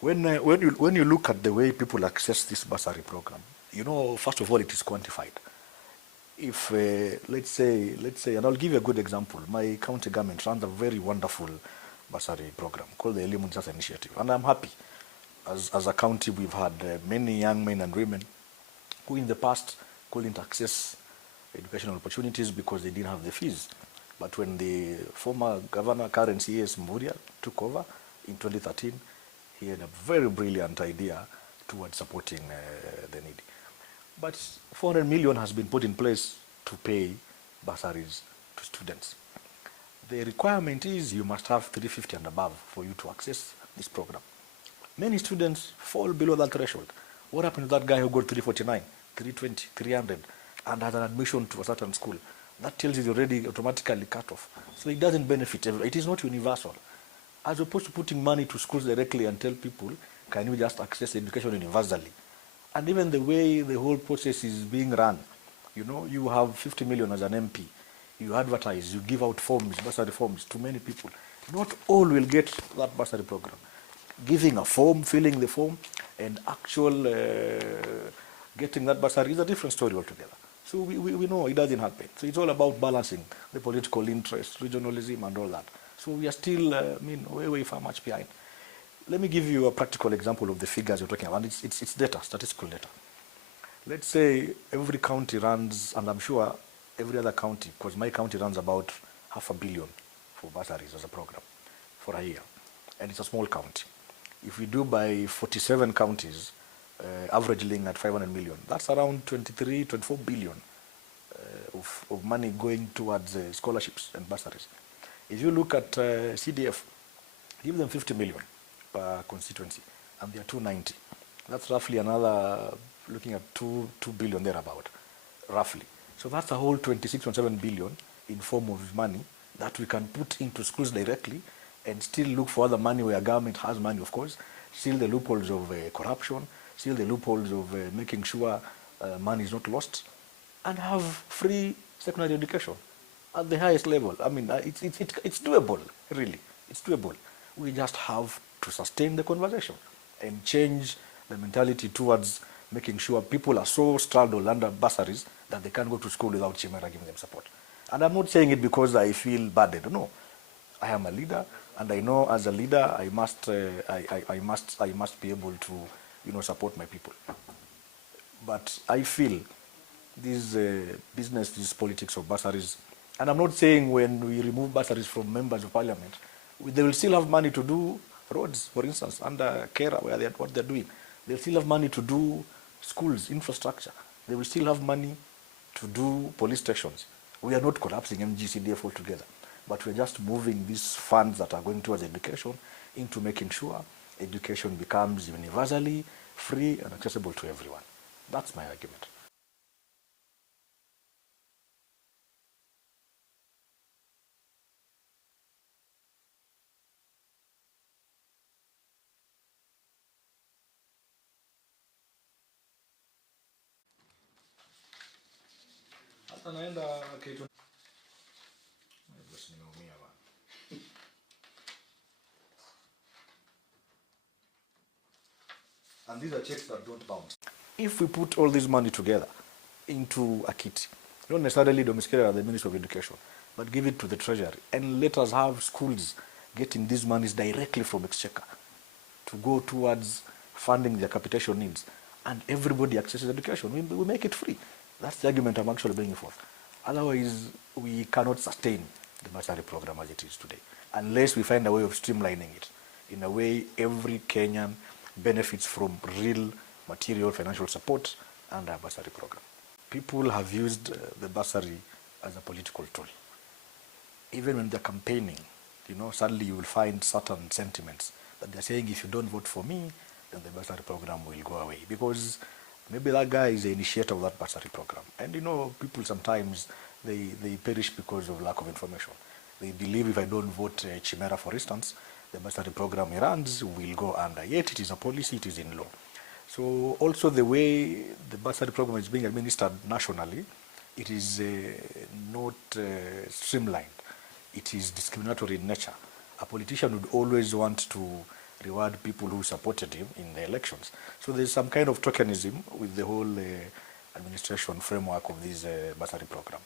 When you look at the way people access this bursary program, first of all, it is quantified. If let's say, and I'll give you a good example. My county government runs a very wonderful bursary program called the Elimu Sasa Initiative, and I'm happy. As a county, we've had many young men and women who in the past couldn't access educational opportunities because they didn't have the fees. But when the former governor, current CS Mburia, took over in 2013, he had a very brilliant idea towards supporting the needy. But 400 million has been put in place to pay bursaries to students. The requirement is you must have 350 and above for you to access this program. Many students fall below that threshold. What happened to that guy who got 349, 320, 300, and has an admission to a certain school? That tells you already automatically cut off. So it doesn't benefit everyone. It is not universal. As opposed to putting money to schools directly and tell people, can you just access education universally? And even the way the whole process is being run, you have 50 million as an MP. You advertise, you give out forms, bursary forms to many people. Not all will get that bursary program. Giving a form, filling the form, and actual getting that bursary is a different story altogether. So we know it doesn't happen. So it's all about balancing the political interest, regionalism, and all that. So we are still, way far much behind. Let me give you a practical example of the figures you're talking about. It's data, statistical data. Let's say every county runs, and I'm sure every other county, because my county runs about $500 million for bursaries as a program for a year. And it's a small county. If we do by 47 counties, averaging at 500 million, that's around 23, 24 billion of money going towards scholarships and bursaries. If you look at CDF, give them 50 million per constituency, and they are 290. That's roughly another, looking at 2 billion thereabout, roughly. So that's a whole 26.7 billion in form of money that we can put into schools directly and still look for other money where government has money, of course, still the loopholes of corruption, still the loopholes of making sure money is not lost, and have free secondary education at the highest level. I mean, it's doable, really. It's doable. We just have to sustain the conversation and change the mentality towards making sure people are so straddled under bursaries that they can't go to school without Chimera giving them support. And I'm not saying it because I feel burdened. No, I am a leader, and I know as a leader I must be able to support my people. But I feel this business, this politics of bursaries, and I'm not saying when we remove bursaries from members of parliament, they will still have money to do roads, for instance, under Kera, what they're doing. They'll still have money to do schools, infrastructure. They will still have money to do police stations. We are not collapsing MGCDF altogether, but we're just moving these funds that are going towards education into making sure education becomes universally free and accessible to everyone. That's my argument. And these are checks that don't bounce. If we put all this money together into a kit, not necessarily domiciled at the Ministry of Education, but give it to the Treasury, and let us have schools getting these monies directly from Exchequer to go towards funding their capitation needs, and everybody accesses education. We make it free. That's the argument I'm actually bringing forth. Otherwise, we cannot sustain the bursary program as it is today, unless we find a way of streamlining it in a way every Kenyan benefits from real material financial support under a bursary program. People have used the bursary as a political tool. Even when they're campaigning, suddenly you will find certain sentiments that they're saying, if you don't vote for me, then the bursary program will go away. Because maybe that guy is the initiator of that bursary program. And people sometimes, they perish because of lack of information. They believe if I don't vote Chimera, for instance, the bursary program he runs will go under. Yet it is a policy, it is in law. So also the way the bursary program is being administered nationally, it is not streamlined. It is discriminatory in nature. A politician would always want to reward people who supported him in the elections. So there's some kind of tokenism with the whole administration framework of this bursary program.